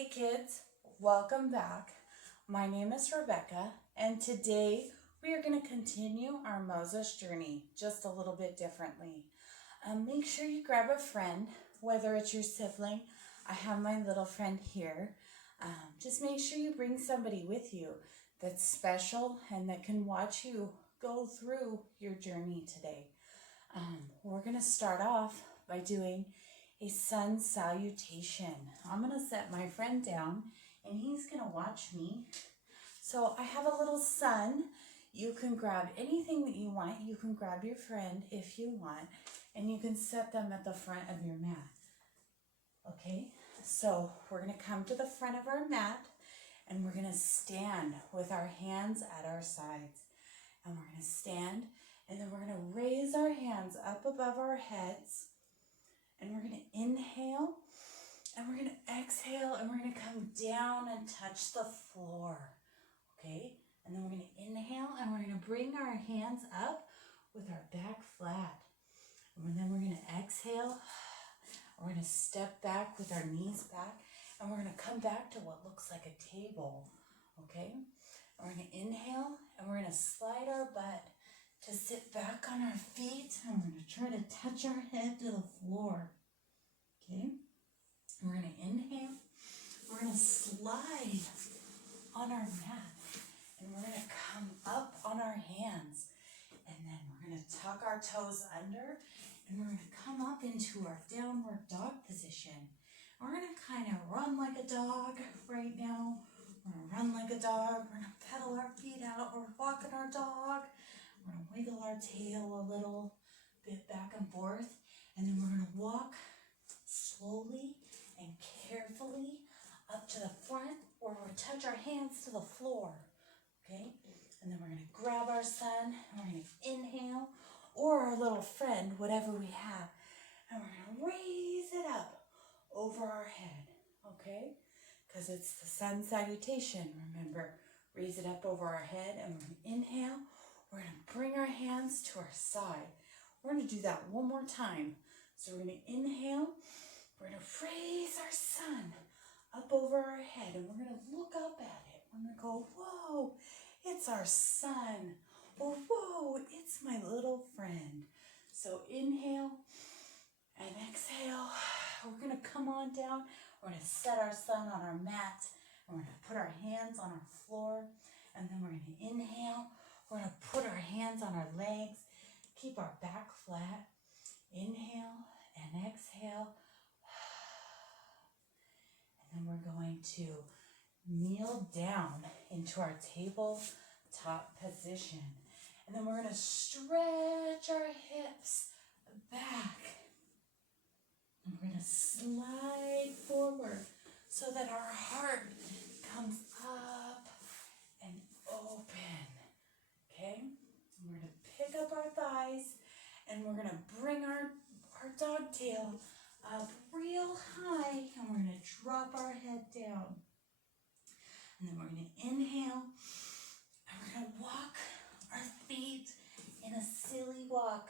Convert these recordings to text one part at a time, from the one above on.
Hey kids, welcome back. My name is Rebecca, and today we are going to continue our Moses journey just a little bit differently. Make sure you grab a friend, whether it's your sibling. I have my little friend here. Just make sure you bring somebody with you that's special and that can watch you go through your journey today. We're going to start off by doing a sun salutation. I'm going to set my friend down and he's going to watch me. So I have a little sun. You can grab anything that you want. You can grab your friend if you want, and you can set them at the front of your mat. Okay, so we're going to come to the front of our mat and we're going to stand with our hands at our sides. And we're going to stand and then we're going to raise our hands up above our heads. And we're going to inhale, and we're going to exhale, and we're going to come down and touch the floor, okay? And then we're going to inhale, and we're going to bring our hands up with our back flat. And then we're going to exhale, we're going to step back with our knees back, and we're going to come back to what looks like a table, okay? And we're going to inhale, and we're going to slide our butt to sit back on our feet, and we're going to try to touch our head to the floor. Okay? And we're going to inhale. We're going to slide on our mat, and we're going to come up on our hands, and then we're going to tuck our toes under, and we're going to come up into our downward dog position. We're going to kind of run like a dog right now. We're going to run like a dog. We're going to pedal our feet out. We're walking our dog. We're going to wiggle our tail a little bit back and forth, and then we're going to walk slowly and carefully up to the front where we'll touch our hands to the floor, okay? And then we're going to grab our sun, and we're going to inhale, or our little friend, whatever we have, and we're going to raise it up over our head, okay? Because it's the sun salutation, remember. Raise it up over our head, and we're going to inhale. We're going to bring our hands to our side. We're going to do that one more time. So we're going to inhale. We're going to raise our sun up over our head. And we're going to look up at it. We're going to go, whoa, it's our sun. Or whoa, it's my little friend. So inhale and exhale. We're going to come on down. We're going to set our sun on our mat. And we're going to put our hands on our floor. And then we're going to inhale. We're going to put our hands on our legs, keep our back flat, inhale and exhale. And then we're going to kneel down into our tabletop position. And then we're going to stretch our hips back. And we're going to slide forward so that our heart comes up and open. Okay, we're going to pick up our thighs and we're going to bring our dog tail up real high and we're going to drop our head down. And then we're going to inhale and we're going to walk our feet in a silly walk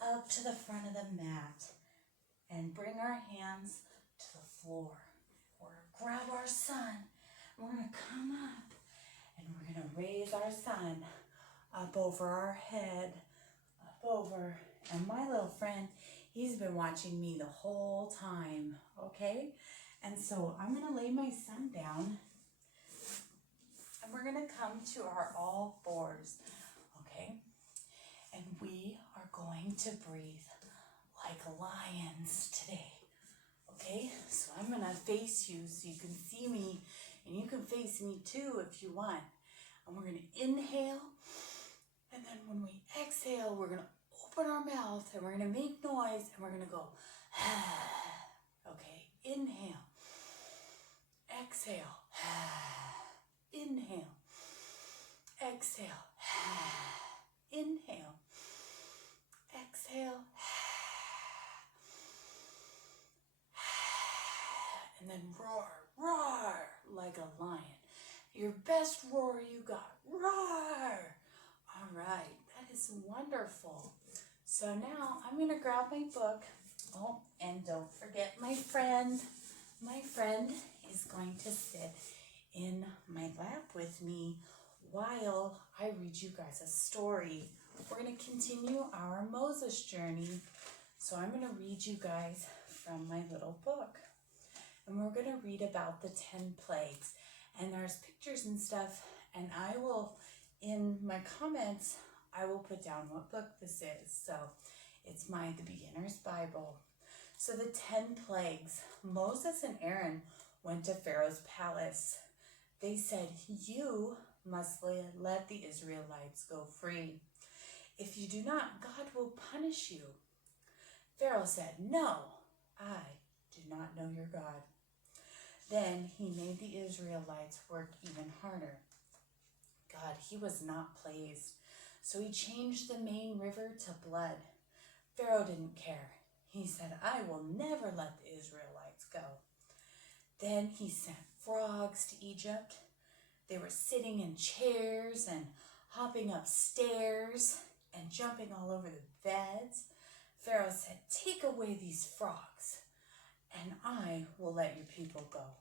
up to the front of the mat and bring our hands to the floor. We're going to grab our sun and we're going to come up and we're going to raise our sun up over our head, up over. And my little friend, he's been watching me the whole time, okay? And so I'm going to lay my sun down, and we're going to come to our all fours, okay? And we are going to breathe like lions today, okay? So I'm going to face you so you can see me, and you can face me too if you want. And we're going to inhale. And then when we exhale, we're going to open our mouth and we're going to make noise and we're going to go, okay, inhale, exhale, inhale, exhale, inhale, exhale, and then roar, roar like a lion. Your best roar you got, roar. All right, that is wonderful. So now I'm going to grab my book. Oh, and don't forget my friend. My friend is going to sit in my lap with me while I read you guys a story. We're going to continue our Moses journey. So I'm going to read you guys from my little book. And we're going to read about the 10 plagues. And there's pictures and stuff. And I will, in my comments, I will put down what book this is. So it's The Beginner's Bible. So the 10 plagues. Moses and Aaron went to Pharaoh's palace. They said, "You must let the Israelites go free. If you do not, God will punish you." Pharaoh said, "No, I do not know your God." Then he made the Israelites work even harder. God, he was not pleased. So he changed the main river to blood. Pharaoh didn't care. He said, "I will never let the Israelites go." Then he sent frogs to Egypt. They were sitting in chairs and hopping up stairs and jumping all over the beds. Pharaoh said, "Take away these frogs, and I will let your people go."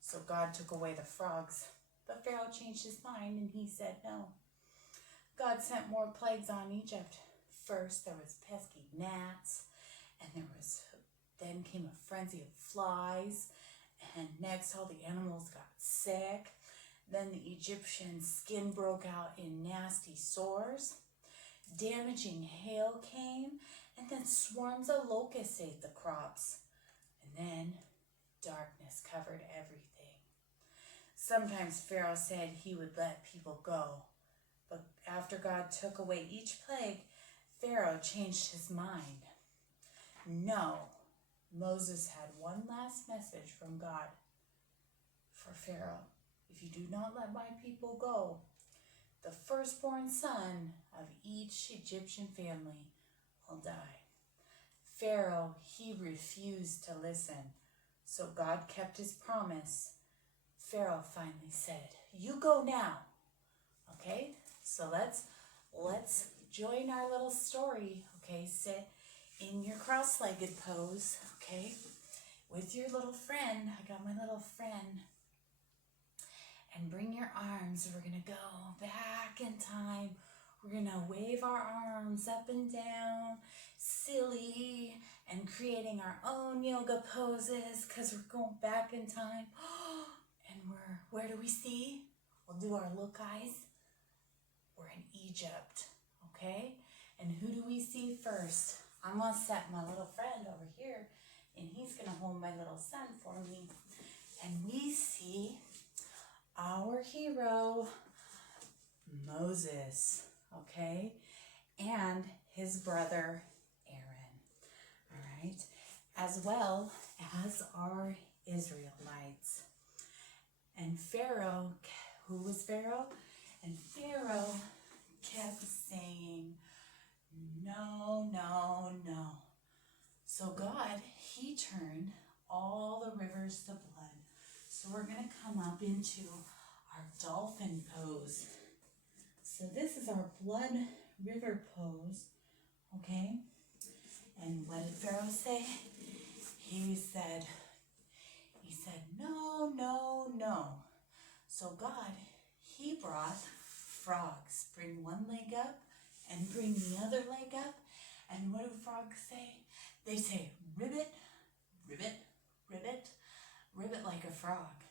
So God took away the frogs, but Pharaoh changed his mind and he said no. God sent more plagues on Egypt. First, there was pesky gnats, and then came a frenzy of flies, and next all the animals got sick. Then the Egyptian skin broke out in nasty sores. Damaging hail came, and then swarms of locusts ate the crops. And then darkness covered everything. Sometimes Pharaoh said he would let people go, but after God took away each plague, Pharaoh changed his mind. No, Moses had one last message from God for Pharaoh. "If you do not let my people go, the firstborn son of each Egyptian family will die." Pharaoh, he refused to listen, so God kept his promise. Pharaoh finally said, "You go now." Okay, so let's join our little story. Okay, sit in your cross-legged pose, okay, with your little friend. I got my little friend. And bring your arms. We're going to go back in time. We're going to wave our arms up and down, silly, and creating our own yoga poses because we're going back in time. And where do we see? We'll do our look eyes. We're in Egypt, okay? And who do we see first? I'm going to set my little friend over here, and he's going to hold my little son for me. And we see our hero, Moses, okay? And his brother, Aaron, all right? As well as our Israelites. And Pharaoh, who was Pharaoh? And Pharaoh kept saying, "No, no, no." So God, he turned all the rivers to blood. So we're going to come up into our dolphin pose. So this is our blood river pose, okay? And what did Pharaoh say? He said, "No, no, no." So God, he brought frogs. Bring one leg up and bring the other leg up. And what do frogs say? They say, "Ribbit, ribbit, ribbit, ribbit like a frog."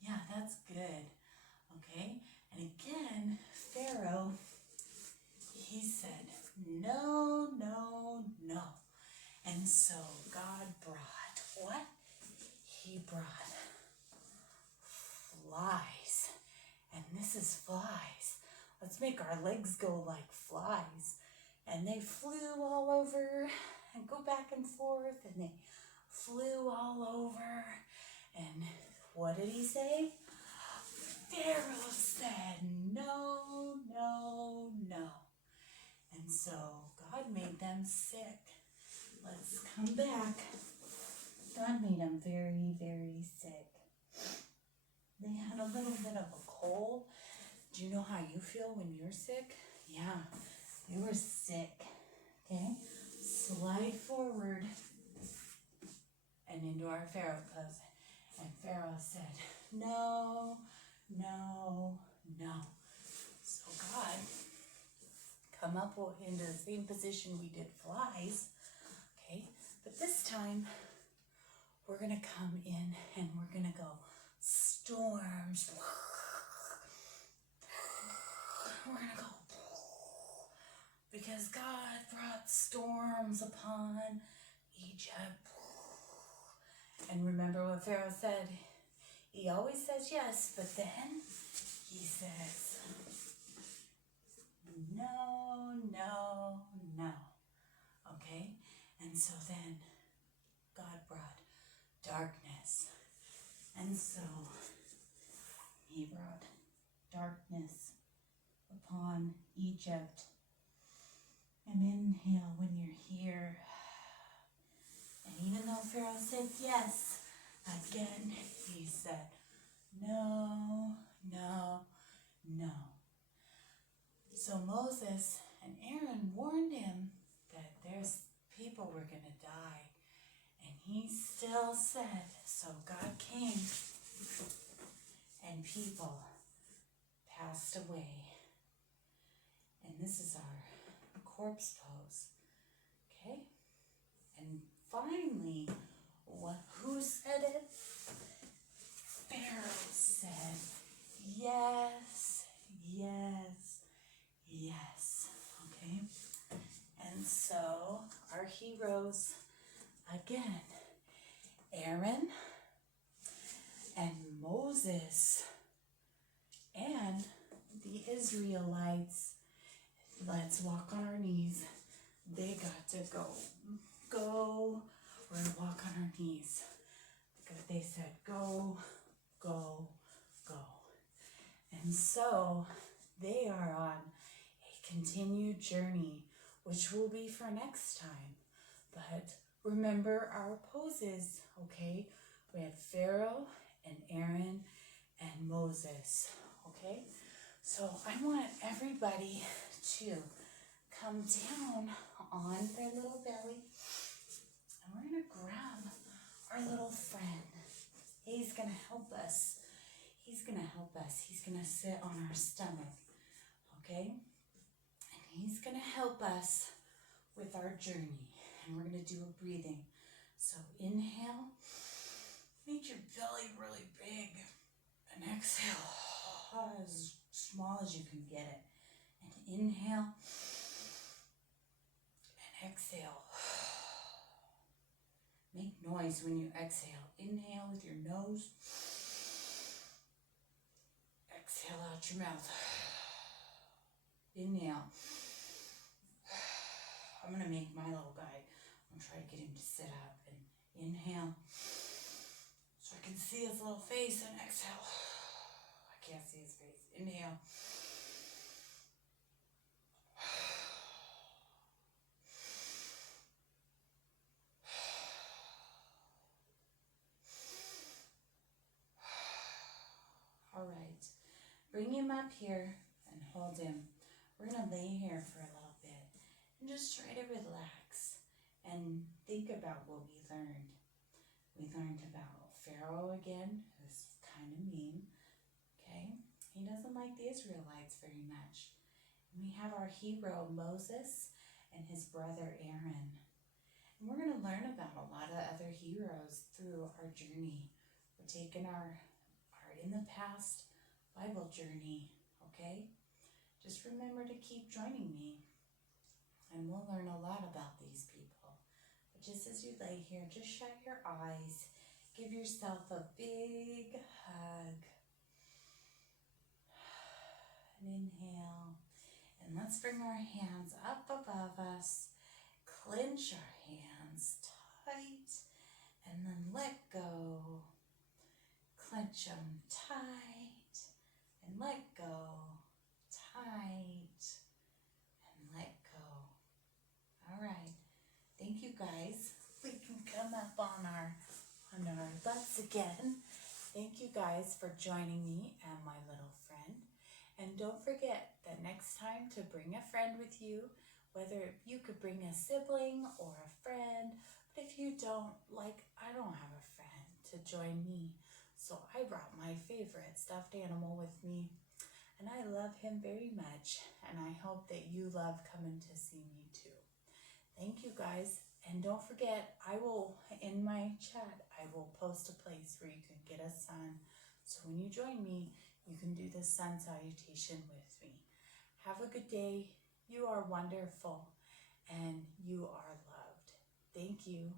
Yeah, that's good. Okay? And again, Pharaoh, he said, "No, no, no." And so God brought what? He brought flies. And this is flies. Let's make our legs go like flies. And they flew all over and go back and forth, and they flew all over. And what did he say? Pharaoh said, "No, no, no." And so God made them sick. Let's come back. God made them very, very sick. They had a little bit of a cold. Do you know how you feel when you're sick? Yeah, they were sick. Okay, slide forward and into our Pharaoh pose. And Pharaoh said, no, no, no. So God come up into the same position we did flies, okay? But this time, we're going to come in and we're going to go storms. We're going to go because God brought storms upon Egypt. And remember what Pharaoh said? He always says yes, but then he says, no, no, no. Okay? And so then God brought darkness. And so he brought darkness upon Egypt. And inhale when you're here. And even though Pharaoh said yes, again he said, no, no, no. So Moses and Aaron warned him that there's people were going to die. And he still said, so God came and people passed away. And this is our corpse pose. Okay? And finally, who said it? Pharaoh said, yes, yes, yes. Okay? And so our heroes, again, Aaron and Moses and the Israelites, let's walk on our knees. They got to go. We're going to walk on our knees. Because they said, go, go, go. And so they are on a continued journey, which will be for next time. But remember our poses, okay? We had Pharaoh and Aaron and Moses, okay? So I want everybody to come down on their little belly. And we're going to grab our little friend. He's going to help us. He's going to help us. He's going to sit on our stomach, okay? And he's going to help us with our journey. And we're going to do a breathing. So inhale. Make your belly really big. And exhale as small as you can get it. And inhale. And exhale. Make noise when you exhale. Inhale with your nose. Exhale out your mouth. Inhale. I'm going to make my little guy. I'm going to try to get him to sit up. And inhale. So I can see his little face. And exhale. I can't see his face. Inhale. All right. Bring him up here and hold him. We're going to lay here for a little bit and just try to relax and think about what we learned. We learned about Pharaoh again, who's kind of mean, okay? He doesn't like the Israelites very much. And we have our hero, Moses, and his brother, Aaron. And we're going to learn about a lot of other heroes through our journey. We're taking our in the past Bible journey, okay? Just remember to keep joining me. And we'll learn a lot about these people. But just as you lay here, just shut your eyes. Give yourself a big hug. And inhale. And let's bring our hands up above us. Clench our hands tight. And then let go. Clench them tight. And let go. Tight. And let go. All right. Thank you, guys. We can come up on our butts again. Thank you guys for joining me and my little friend. And don't forget that next time to bring a friend with you, whether you could bring a sibling or a friend. But if you don't, I don't have a friend. to join me. So I brought my favorite stuffed animal with me, and I love him very much, and I hope that you love coming to see me too. Thank you guys, and don't forget, in my chat, I will post a place where you can get a sun. So when you join me, you can do the sun salutation with me. Have a good day. You are wonderful, and you are loved. Thank you.